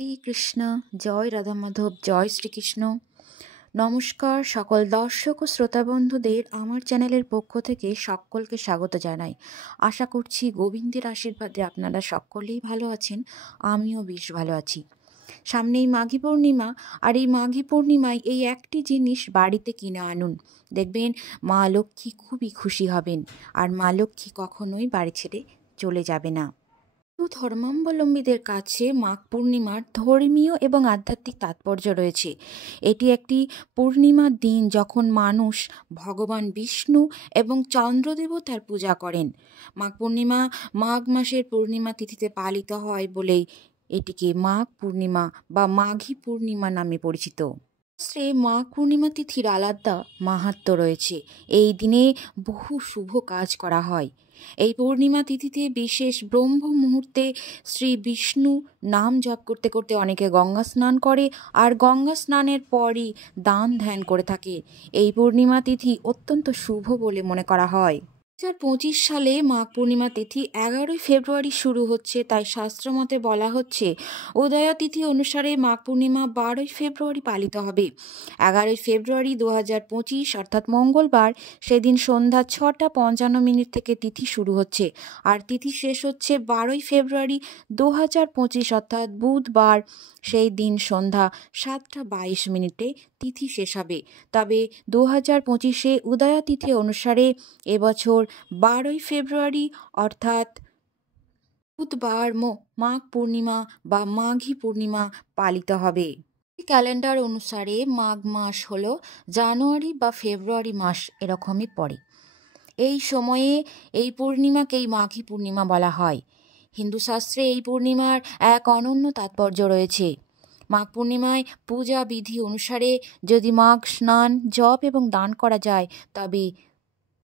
শ্রীকৃষ্ণ। জয় রাধা মাধব, জয় শ্রীকৃষ্ণ। নমস্কার সকল দর্শক ও শ্রোতা বন্ধুদের আমার চ্যানেলের পক্ষ থেকে সকলকে স্বাগত জানাই। আশা করছি গোবিন্দের আশীর্বাদে আপনারা সকলেই ভালো আছেন, আমিও বেশ ভালো আছি। সামনেই মাঘী পূর্ণিমা, আর এই মাঘী পূর্ণিমায় এই একটি জিনিস বাড়িতে কিনে আনুন, দেখবেন মা লক্ষ্মী খুবই খুশি হবেন, আর মা লক্ষ্মী কখনোই বাড়ি ছেড়ে চলে যাবে না। ধর্মাবলম্বীদের কাছে মাঘ পূর্ণিমার ধর্মীয় এবং আধ্যাত্মিক তাৎপর্য রয়েছে। এটি একটি পূর্ণিমার দিন যখন মানুষ ভগবান বিষ্ণু এবং চন্দ্রদেবতার পূজা করেন। মাঘ পূর্ণিমা মাঘ মাসের পূর্ণিমা তিথিতে পালিত হয় বলেই এটিকে মাঘ পূর্ণিমা বা মাঘী পূর্ণিমা নামে পরিচিত। মাঘ পূর্ণিমা তিথির আলাদা মাহাত্ম্য রয়েছে। এই দিনে বহু শুভ কাজ করা হয়। এই পূর্ণিমা তিথিতে বিশেষ ব্রহ্ম মুহূর্তে শ্রী বিষ্ণু নাম জপ করতে করতে অনেকে গঙ্গা স্নান করে, আর গঙ্গা স্নানের পরই দান ধ্যান করে থাকে। এই পূর্ণিমা তিথি অত্যন্ত শুভ বলে মনে করা হয়। 2025 সালে মাঘ পূর্ণিমা তিথি 11 ফেব্রুয়ারি শুরু হচ্ছে, তাই শাস্ত্রমতে বলা হচ্ছে উদয়া তিথি অনুসারে মাঘ পূর্ণিমা 12 ফেব্রুয়ারি পালিত হবে। 11 ফেব্রুয়ারি 2025 অর্থাৎ মঙ্গলবার, সেদিন সন্ধ্যা 6:55 থেকে তিথি শুরু হচ্ছে, আর তিথি শেষ হচ্ছে 12 ফেব্রুয়ারি 2025 অর্থাৎ বুধবার, সেই দিন সন্ধ্যা 7:22 তিথি শেষ হবে। তবে 2025-এ উদয়া তিথি অনুসারে এবছর 12 ফেব্রুয়ারি অর্থাৎ বুধবার মাঘ পূর্ণিমা বা মাঘী পূর্ণিমা পালিত হবে। ক্যালেন্ডার অনুসারে মাঘ মাস হলো জানুয়ারি বা ফেব্রুয়ারি মাস এরকমই পড়ে। এই সময়ে এই পূর্ণিমাকেই মাঘী পূর্ণিমা বলা হয়। হিন্দু শাস্ত্রে এই পূর্ণিমার এক অনন্য তাৎপর্য রয়েছে। মাঘ পূর্ণিমায় পূজা বিধি অনুসারে যদি মাঘ স্নান, জপ এবং দান করা যায়, তবে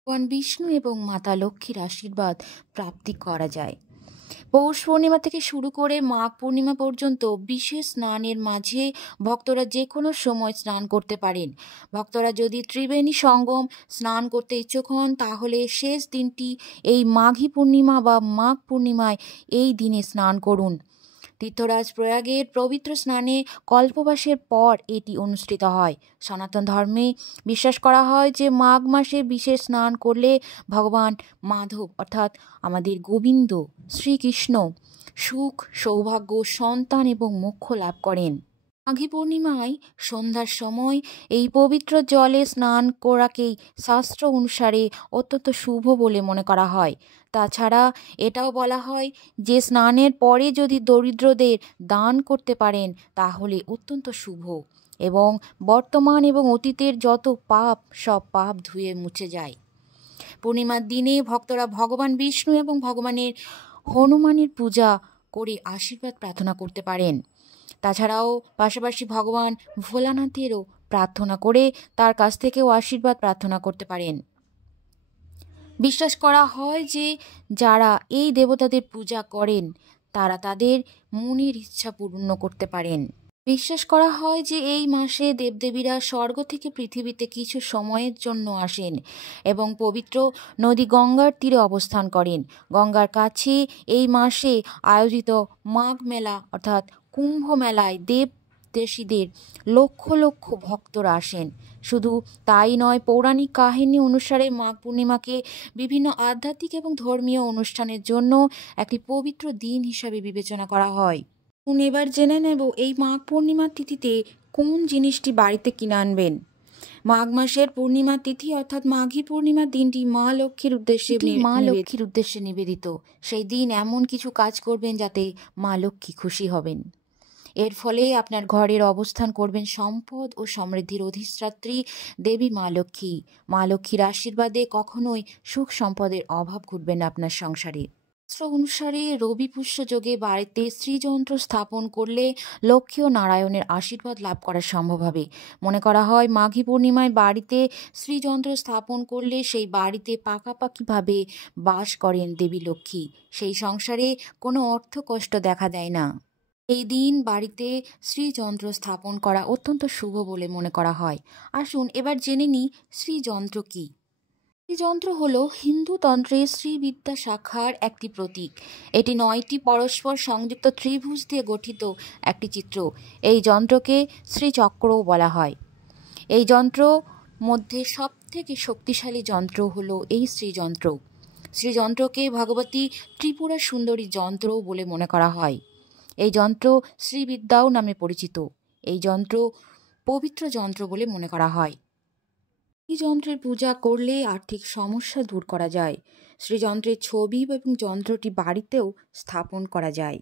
ভগবান বিষ্ণু এবং মাতা লক্ষ্মীর আশীর্বাদ প্রাপ্তি করা যায়। পৌষ পূর্ণিমা থেকে শুরু করে মাঘ পূর্ণিমা পর্যন্ত বিশেষ স্নানের মাঝে ভক্তরা যে কোনো সময় স্নান করতে পারেন। ভক্তরা যদি ত্রিবেণী সঙ্গম স্নান করতে ইচ্ছুক হন, তাহলে শেষ দিনটি এই মাঘী পূর্ণিমা বা মাঘ পূর্ণিমায় এই দিনে স্নান করুন। তীর্থরাজ প্রয়াগের পবিত্র স্নানে কল্পবাসের পর এটি অনুষ্ঠিত হয়। সনাতন ধর্মে বিশ্বাস করা হয় যে মাঘ মাসে বিশেষ স্নান করলে ভগবান মাধব অর্থাৎ আমাদের গোবিন্দ শ্রীকৃষ্ণ সুখ, সৌভাগ্য, সন্তান এবং মোক্ষ লাভ করেন। মাঘী পূর্ণিমায় সন্ধ্যার সময় এই পবিত্র জলে স্নান করাকেই শাস্ত্র অনুসারে অত্যন্ত শুভ বলে মনে করা হয়। তাছাড়া এটাও বলা হয় যে স্নানের পরে যদি দরিদ্রদের দান করতে পারেন তাহলে অত্যন্ত শুভ, এবং বর্তমান এবং অতীতের যত পাপ, সব পাপ ধুয়ে মুছে যায়। পূর্ণিমার দিনে ভক্তরা ভগবান বিষ্ণু এবং ভগবানের হনুমানের পূজা করে আশীর্বাদ প্রার্থনা করতে পারেন। তাছাড়াও পাশাপাশি ভগবান ভোলানাথেরও প্রার্থনা করে তার কাছ থেকেও আশীর্বাদ প্রার্থনা করতে পারেন। বিশ্বাস করা হয় যে যারা এই দেবতাদের পূজা করেন তারা তাদের মনের ইচ্ছা পূর্ণ করতে পারেন। বিশ্বাস করা হয় যে এই মাসে দেবদেবীরা স্বর্গ থেকে পৃথিবীতে কিছু সময়ের জন্য আসেন এবং পবিত্র নদী গঙ্গার তীরে অবস্থান করেন। গঙ্গার কাছে এই মাসে আয়োজিত মাঘ মেলা অর্থাৎ কুম্ভ মেলায় দেব দেশীদের লক্ষ লক্ষ ভক্তরা আসেন। শুধু তাই নয়, পৌরাণিক কাহিনী অনুসারে মাঘ পূর্ণিমাকে বিভিন্ন আধ্যাত্মিক এবং ধর্মীয় অনুষ্ঠানের জন্য একটি পবিত্র দিন হিসাবে বিবেচনা করা হয়। এবার জেনে নেব এই মাঘ পূর্ণিমার তিথিতে কোন জিনিসটি বাড়িতে কিনে আনবেন। মাঘ মাসের পূর্ণিমা তিথি অর্থাৎ মাঘী পূর্ণিমার দিনটি মা লক্ষ্মীর উদ্দেশ্যে নিবেদিত। সেই দিন এমন কিছু কাজ করবেন যাতে মা লক্ষ্মী খুশি হবেন। এর ফলে আপনার ঘরের অবস্থান করবেন সম্পদ ও সমৃদ্ধির অধিষ্ঠাত্রী দেবী মা লক্ষ্মী। মা লক্ষ্মীর আশীর্বাদে কখনোই সুখ সম্পদের অভাব ঘটবে না আপনার সংসারে। শাস্ত্র অনুসারে রবি পুষ্য যোগে বাড়িতে শ্রীযন্ত্র স্থাপন করলে লক্ষ্মী ও নারায়ণের আশীর্বাদ লাভ করা সম্ভব হবে। মনে করা হয় মাঘী পূর্ণিমায় বাড়িতে শ্রীযন্ত্র স্থাপন করলে সেই বাড়িতে পাকাপাকিভাবে বাস করেন দেবী লক্ষ্মী। সেই সংসারে কোনো অর্থ কষ্ট দেখা দেয় না। এই দিন বাড়িতে শ্রীযন্ত্র স্থাপন করা অত্যন্ত শুভ বলে মনে করা হয়। আসুন এবার জেনে নিই শ্রীযন্ত্র কী। এই যন্ত্র হলো হিন্দু তন্ত্রের শ্রীবিদ্যা শাখার একটি প্রতীক। এটি 9টি পরস্পর সংযুক্ত ত্রিভুজ দিয়ে গঠিত একটি চিত্র। এই যন্ত্রকে শ্রীচক্রও বলা হয়। এই যন্ত্র মধ্যে সবথেকে শক্তিশালী যন্ত্র হলো এই শ্রীযন্ত্র। শ্রীযন্ত্রকে ভগবতী ত্রিপুরা সুন্দরী যন্ত্র বলে মনে করা হয়। এই যন্ত্র শ্রীবিদ্যাও নামে পরিচিত। এই যন্ত্র পবিত্র যন্ত্র বলে মনে করা হয়। এই যন্ত্রের পূজা করলে আর্থিক সমস্যা দূর করা যায়। শ্রীযন্ত্রের ছবি এবং যন্ত্রটি বাড়িতেও স্থাপন করা যায়।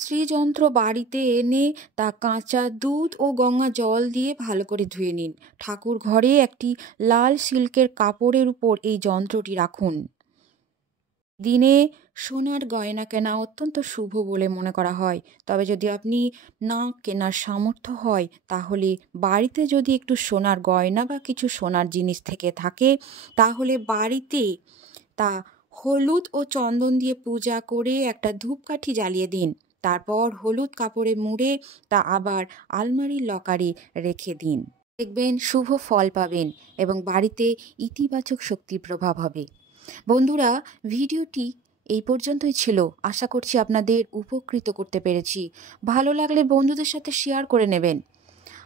শ্রীযন্ত্র বাড়িতে এনে তা কাঁচা দুধ ও গঙ্গা জল দিয়ে ভালো করে ধুয়ে নিন। ঠাকুর ঘরে একটি লাল সিল্কের কাপড়ের উপর এই যন্ত্রটি রাখুন। দিনে সোনার গয়না কেনা অত্যন্ত শুভ বলে মনে করা হয়। তবে যদি আপনি না কেনার সামর্থ্য হয়, তাহলে বাড়িতে যদি একটু সোনার গয়না বা কিছু সোনার জিনিস থেকে থাকে, তাহলে বাড়িতে তা হলুদ ও চন্দন দিয়ে পূজা করে একটা ধূপকাঠি জ্বালিয়ে দিন। তারপর হলুদ কাপড়ে মুড়ে তা আবার আলমারির লকারে রেখে দিন। দেখবেন শুভ ফল পাবেন এবং বাড়িতে ইতিবাচক শক্তির প্রভাব হবে। বন্ধুরা, ভিডিওটি এই পর্যন্তই ছিল। আশা করছি আপনাদের উপকৃত করতে পেরেছি। ভালো লাগলে বন্ধুদের সাথে শেয়ার করে নেবেন।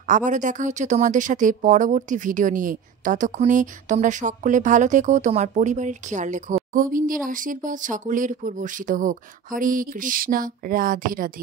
আবারও দেখা হচ্ছে তোমাদের সাথে পরবর্তী ভিডিও নিয়ে। ততক্ষণে তোমরা সকলে ভালো থেকো, তোমার পরিবারের খেয়াল রেখো। গোবিন্দের আশীর্বাদ সকলের উপর বর্ষিত হোক। হরে কৃষ্ণা, রাধে রাধে।